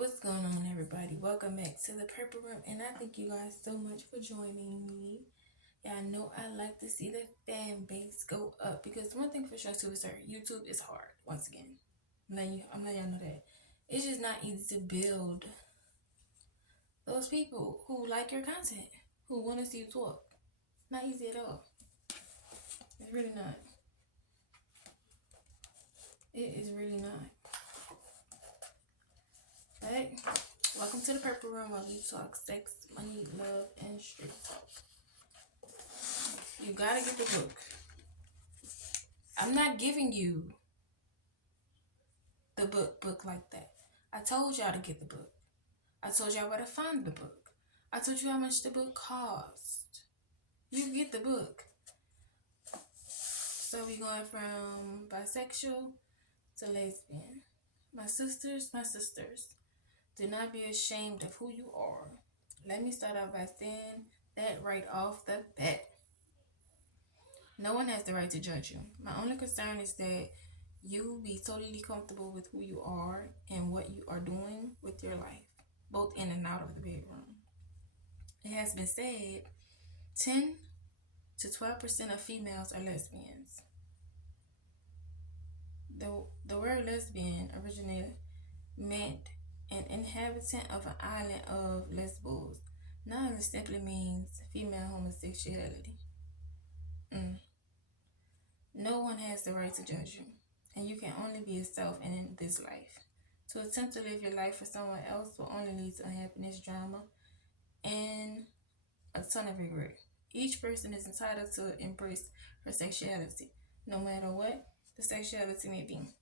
What's going on, everybody? Welcome back to the Purple Room, and I thank you guys so much for joining me. Yeah, I know I like to see the fan base go up because one thing for sure too is YouTube is hard. Once again, I'm letting y'all know that it's just not easy to build those people who like your content, who want to see you talk. Not easy at all. It's really not. It is really not. But welcome to the Purple Room where we talk sex, money, love, and street talk. You gotta get the book. I'm not giving you the book like that. I told y'all to get the book. I told y'all where to find the book. I told you how much the book cost. You get the book. So we going from bisexual to lesbian. My sisters, do not be ashamed of who you are. Let me start out by saying that right off the bat. No one has the right to judge you. My only concern is that you be totally comfortable with who you are and what you are doing with your life, both in and out of the bedroom. It has been said 10 to 12% of females are lesbians. The word lesbian originated meant an inhabitant of an island of Lesbos. Now it simply means female homosexuality. No one has the right to judge you, and you can only be yourself in this life. To attempt to live your life for someone else will only lead to unhappiness, drama, and a ton of regret. Each person is entitled to embrace her sexuality, no matter what the sexuality may be.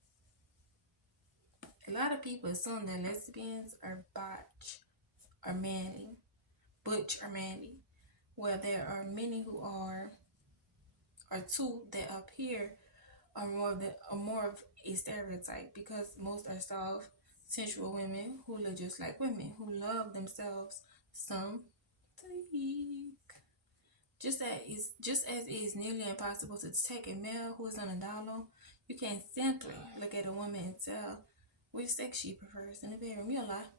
A lot of people assume that lesbians are butch or manly, where there are many who are two that appear are more of a stereotype because most are soft, sensual women who look just like women who love themselves some freak. Just as it is nearly impossible to detect a male who is on a dollar, you can't simply look at a woman and tell which sex she prefers in the bedroom. You'll lie.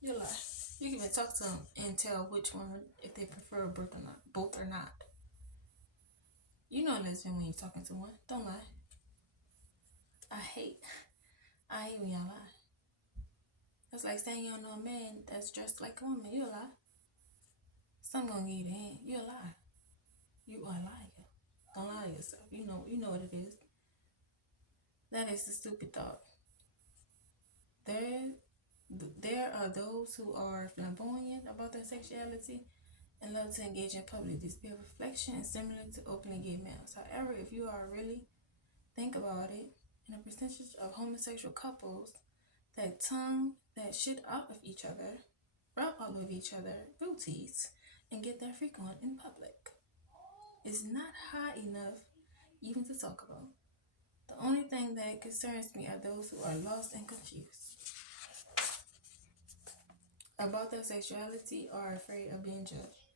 You'll lie. You can even talk to them and tell which one if they prefer both or not. You know a lesbian when you're talking to one. Don't lie. I hate when y'all lie. That's like saying you don't know a man that's dressed like a woman. You a lie. Some gonna give you the hand. You a lie. You are a liar. Don't lie to yourself. You know what it is. That is the stupid thought. There are those who are flamboyant about their sexuality and love to engage in public display of reflection and similar to openly gay males. However, if you are really think about it, in a percentage of homosexual couples that tongue that shit out of each other, rub all over each other, booties, and get their freak on in public. It's not high enough even to talk about. The only thing that concerns me are those who are lost and confused about their sexuality or are afraid of being judged.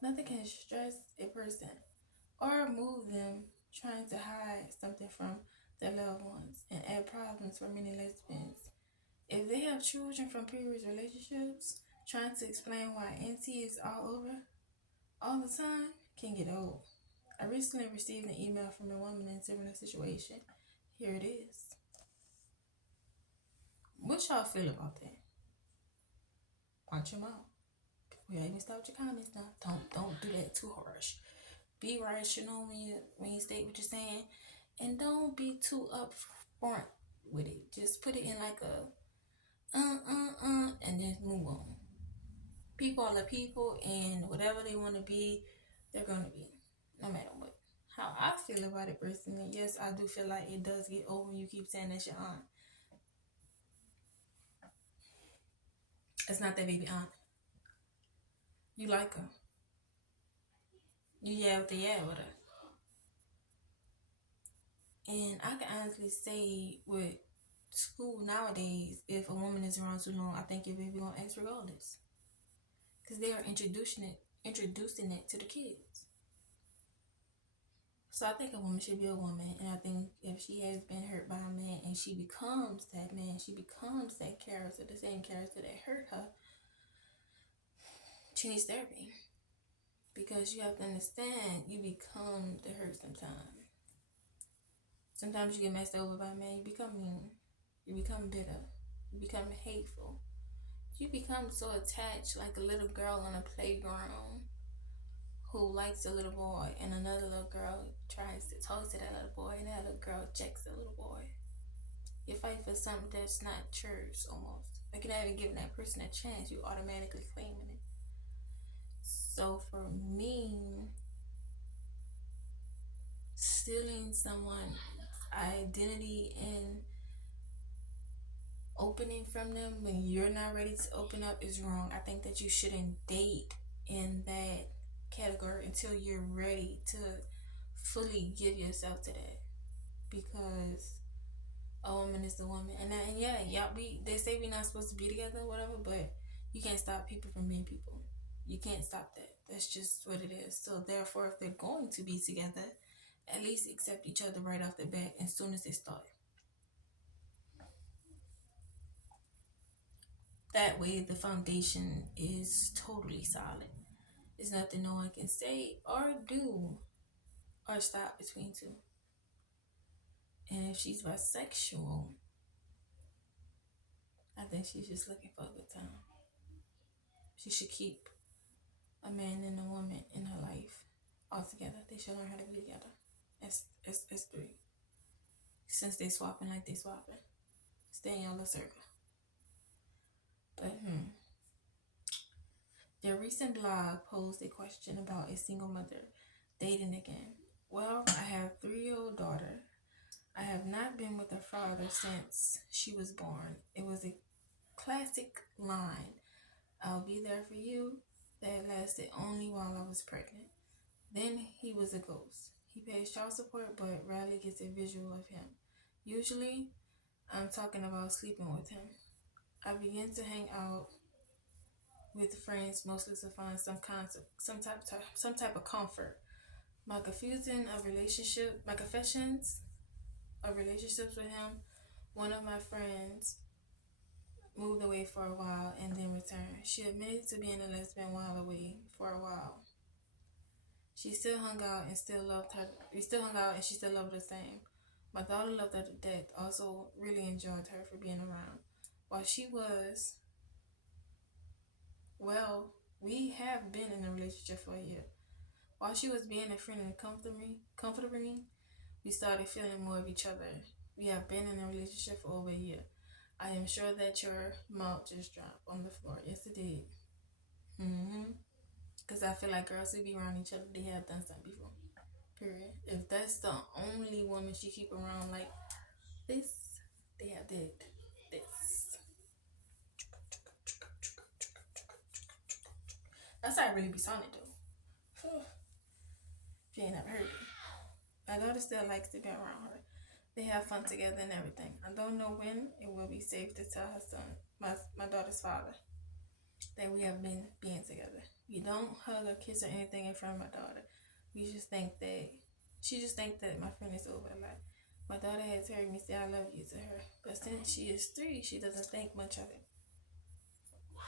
Nothing can stress a person or move them trying to hide something from their loved ones and add problems for many lesbians. If they have children from previous relationships, trying to explain why auntie is all over all the time can get old. I recently received an email from a woman in a similar situation. Here it is. What y'all feel about that? Watch your mouth. We ain't even start your comments now. Don't do that too harsh. Be rational when you state what you're saying, and don't be too upfront with it. Just put it in like a and then move on. People are people, and whatever they want to be, they're gonna be, no matter what. How I feel about it personally, yes, I do feel like it does get old when you keep saying that's your aunt. It's not that baby aunt. You like her. You with her. And I can honestly say with school nowadays, if a woman is around too long, I think your baby gonna ask regardless. Because they are introducing it to the kids. So I think a woman should be a woman, and I think if she has been hurt by a man and she becomes that man, she becomes that character, the same character that hurt her, she needs therapy. Because you have to understand, you become the hurt sometimes. Sometimes you get messed over by a man, you become mean, you become bitter, you become hateful, you become so attached like a little girl on a playground who likes a little boy, and another little girl tries to talk to that little boy, and that little girl rejects the little boy. You fight for something that's not yours almost. Like you're not even giving that person a chance, you automatically claiming it. So for me, stealing someone's identity and opening from them when you're not ready to open up is wrong. I think that you shouldn't date in that category until you're ready to fully give yourself to that. Because a woman is a woman, and yeah, y'all, they say we're not supposed to be together, or whatever. But you can't stop people from being people. You can't stop that. That's just what it is. So therefore, if they're going to be together, at least accept each other right off the bat as soon as they start. That way, the foundation is totally solid. There's nothing no one can say or do or stop between two. And if she's bisexual, I think she's just looking for a good time. She should keep a man and a woman in her life all together. They should learn how to be together. As three. Since they swapping like they swapping. Stay in your little circle. But their recent blog posed a question about a single mother dating again. Well, I have a 3-year-old daughter. I have not been with her father since she was born. It was a classic line. I'll be there for you. That lasted only while I was pregnant. Then he was a ghost. He pays child support but rarely gets a visual of him. Usually, I'm talking about sleeping with him. I begin to hang out with friends mostly to find some type of comfort. My confessions of relationships with him. One of my friends moved away for a while and then returned. She admitted to being a lesbian while away for a while. She still hung out and still loved her. We still hung out and she still loved her the same. My daughter loved her to death. Also, really enjoyed her for being around. While she was, well, we have been in a relationship for a year. While she was being a friend and comforting me, we started feeling more of each other. We have been in a relationship for over a year. I am sure that your mouth just dropped on the floor. Yes, it did. Because I feel like girls who be around each other, they have done something before. Period. If that's the only woman she keep around like this, they have did this. That's how I really be sounding though. If you ain't never heard it. My daughter still likes to be around her. They have fun together and everything. I don't know when it will be safe to tell her son, my daughter's father, that we have been being together. We don't hug or kiss or anything in front of my daughter. We just think that she just think that my friend is over. Like my daughter has heard me say I love you to her, but since she is 3, she doesn't think much of it.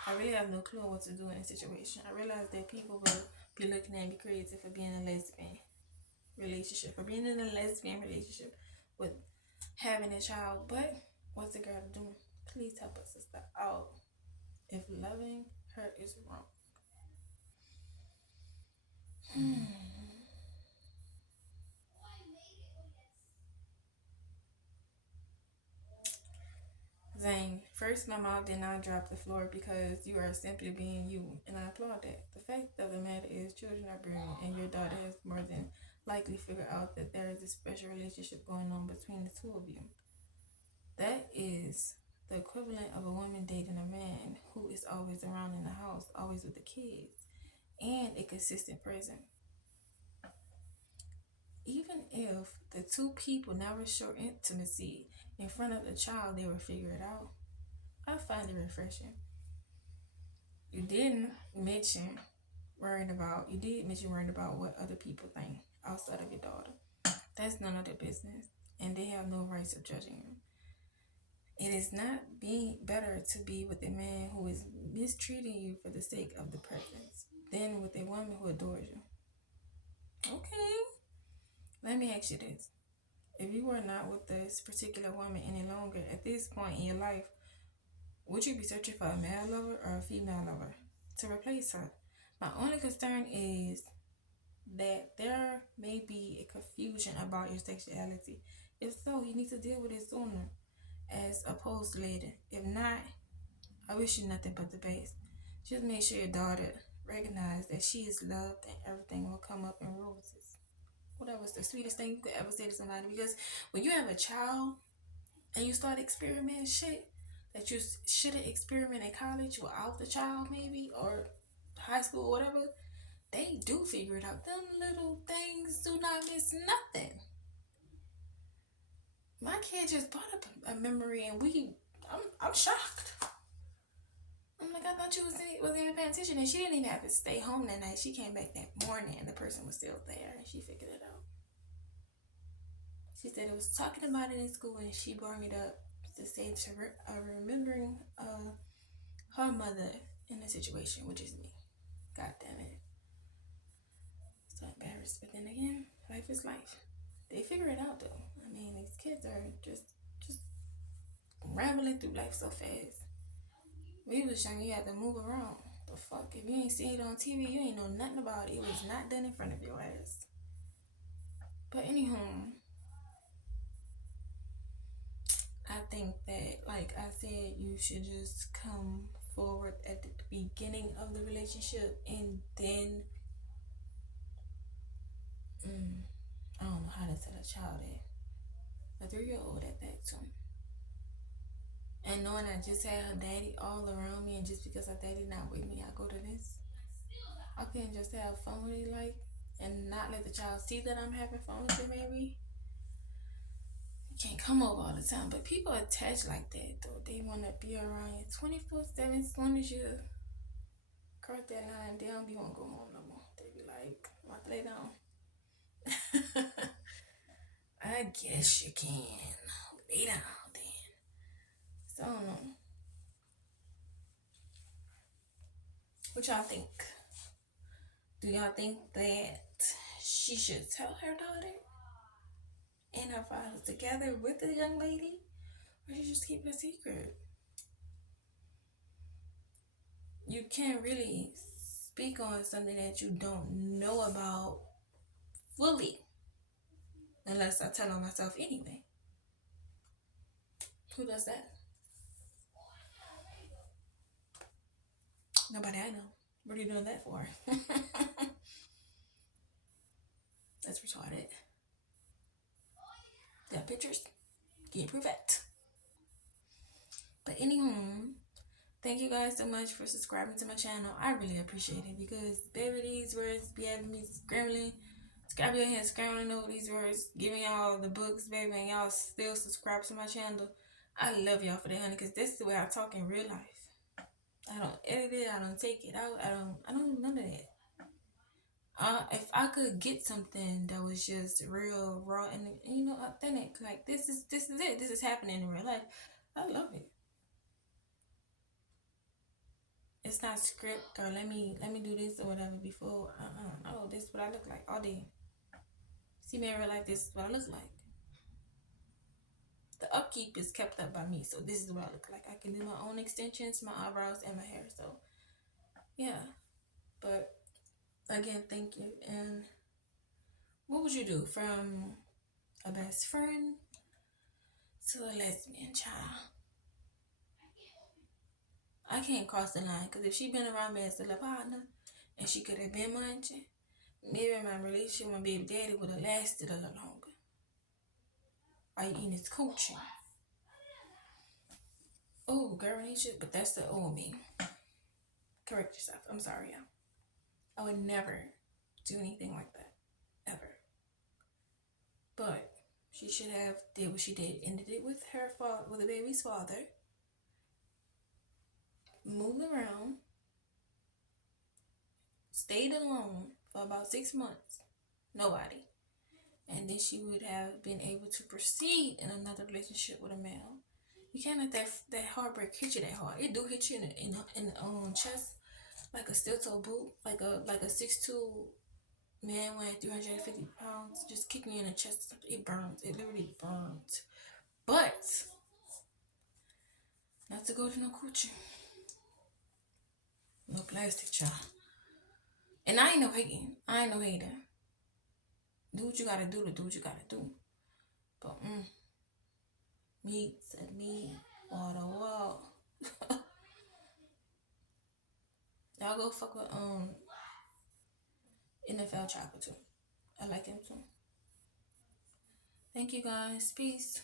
I really have no clue what to do in a situation. I realize that people will be looking at me crazy for being in a lesbian relationship, for being in a lesbian relationship with having a child. But what's the girl to do? Please help us sister out if loving her is wrong. Zane, first my mouth did not drop the floor because you are simply being you, and I applaud that. The fact of the matter is, children are brilliant, and your daughter has more than likely figured out that there is a special relationship going on between the two of you. That is the equivalent of a woman dating a man who is always around in the house, always with the kids, and a consistent presence. Even if the two people never show intimacy in front of the child, they will figure it out. I find it refreshing. You didn't mention you did mention worrying about what other people think outside of your daughter. That's none of their business, and they have no rights of judging you. It is not being better to be with a man who is mistreating you for the sake of the presence than with a woman who adores you. Okay, let me ask you this. If you were not with this particular woman any longer at this point in your life, would you be searching for a male lover or a female lover to replace her? My only concern is that there may be a confusion about your sexuality. If so, you need to deal with it sooner as opposed to later. If not, I wish you nothing but the best. Just make sure your daughter recognize that she is loved and everything will come up in roses. Well, that was the sweetest thing you could ever say to somebody, because when you have a child and you start experimenting shit that you shouldn't experiment in college without the child, maybe, or high school, or whatever, they do figure it out. Them little things do not miss nothing. My kid just brought up a memory, and I'm shocked. I'm like, I thought you wasn't even paying attention, and she didn't even have to stay home that night. She came back that morning, and the person was still there, and she figured it out. She said it was talking about it in school, and she brought it up to say to remembering her mother in the situation, which is me. God damn it. So embarrassed. But then again, life is life. They figure it out though. I mean, these kids are just rambling through life so fast. When you was young, you had to move around. The fuck? If you ain't seen it on TV, you ain't know nothing about it. It was not done in front of your ass. But anywho, I think that, like I said, you should just come forward at the beginning of the relationship, and then I don't know how to tell a child that. A 3-year-old at that too. And knowing I just had her daddy all around me, and just because her daddy not with me, I go to this. I can't just have fun with it, like, and not let the child see that I'm having fun with it, maybe. You can't come over all the time, but people attach like that, though. They want to be around you 24/7. As soon as you cross that line, they don't be want to go home no more. They be like, I want to lay down. I guess you can lay down then. So I don't know. What y'all think? Do y'all think that she should tell her daughter and her father together with the young lady, or she just keep it a secret? You can't really speak on something that you don't know about fully unless I tell on myself anyway. Who does that? Nobody I know. What are you doing that for? That's retarded. Got pictures? Can you prove it? But anywho, thank you guys so much for subscribing to my channel. I really appreciate it, because baby, these words be having me scrambling over these words, giving y'all the books, baby, and y'all still subscribe to my channel. I love y'all for that, honey, because this is the way I talk in real life. I don't edit it. I don't take it out. I don't do none of that. If I could get something that was just real, raw, and authentic, like this is it. This is happening in real life. I love it. It's not script or let me do this or whatever before. Oh, this is what I look like all day. See me in real life. This is what I look like. The upkeep is kept up by me, so this is what I look like. I can do my own extensions, my eyebrows, and my hair. So yeah, but again, thank you. And what would you do from a best friend to a lesbian child? I can't cross the line, because if she been around me as a partner and she could have been munching, maybe my relationship with my baby daddy would have lasted a little longer. Are you eating his coochie? Oh, girl, ain't shit, but that's the old me. Correct yourself. I'm sorry, y'all. I would never do anything like that. Ever. But she should have did what she did. Ended it with her father, with the baby's father. Moved around. Stayed alone for about 6 months. Nobody. and then she would have been able to proceed in another relationship with a male. You can't let that heartbreak hit you that hard. It do hit you in the chest like a steel toe boot, like a 6'2" man weighing 350 pounds, just kick me in the chest. It burns. It literally burns. But not to go to no coochie, no plastic, child. And I ain't no hating. I ain't no hater. Do what you gotta do to do what you gotta do. But me said me, wall to wall. Y'all go fuck with NFL Chopper too. I like him too. Thank you guys. Peace.